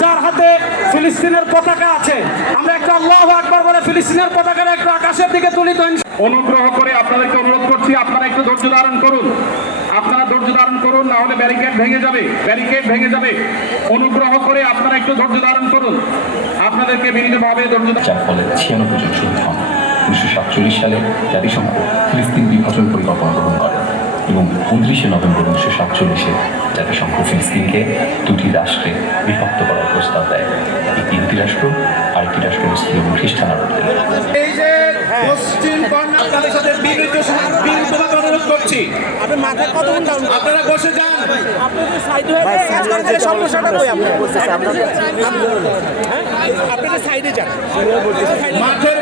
যার হাতে ফিলিস্তিনের পতাকা আছে। আমরা একটা আল্লাহ আকবার বলে ফিলিস্তিনের পতাকার একটু আকাশের দিকে তুলি অনুগ্রহ করে আপনাদেরকে অনুরোধ করছি আপনারা একটু ধৈর্য ধারণ করুন। আপনারা ধৈর্য ধারণ করুন না হলে ব্যারিকেড ভেঙে যাবে ব্যারিকেড ভেঙে যাবে। অনুগ্রহ করে আপনারা একটু ধৈর্য ধারণ করুন। আপনাদেরকে বিনীতভাবে ধৈর্য ফলে ছিয়ানব্বই উনিশশো সাতচল্লিশ সালে জাতিসংঘ ফিলিস্তিন বিভাজন পরিকল্পনা গ্রহণ করে এবং উনত্রিশে নভেম্বর উনিশশো সাতচল্লিশে জাতিসংঘ ফিলিস্তিনকে দুটি রাষ্ট্রে বিভক্ত করার প্রস্তাব দেয়। একটি ইহুদি রাষ্ট্র আরেকটি রাষ্ট্র মুসলিম এবং খ্রিস্টান আরবদের এই যে পশ্চিম কর্নার আপনাদের সাথে বিরুদ্ধ বিরুদ্ধ অনুরোধ করছি। আপনি মাথায় কত ডাউন আপনারা বসে যান। আপনি যদি সাইড হয়ে কাজ করেন তাহলে সমস্যাটা কই আপনার? আপনি যে সাইডে যান মাঠের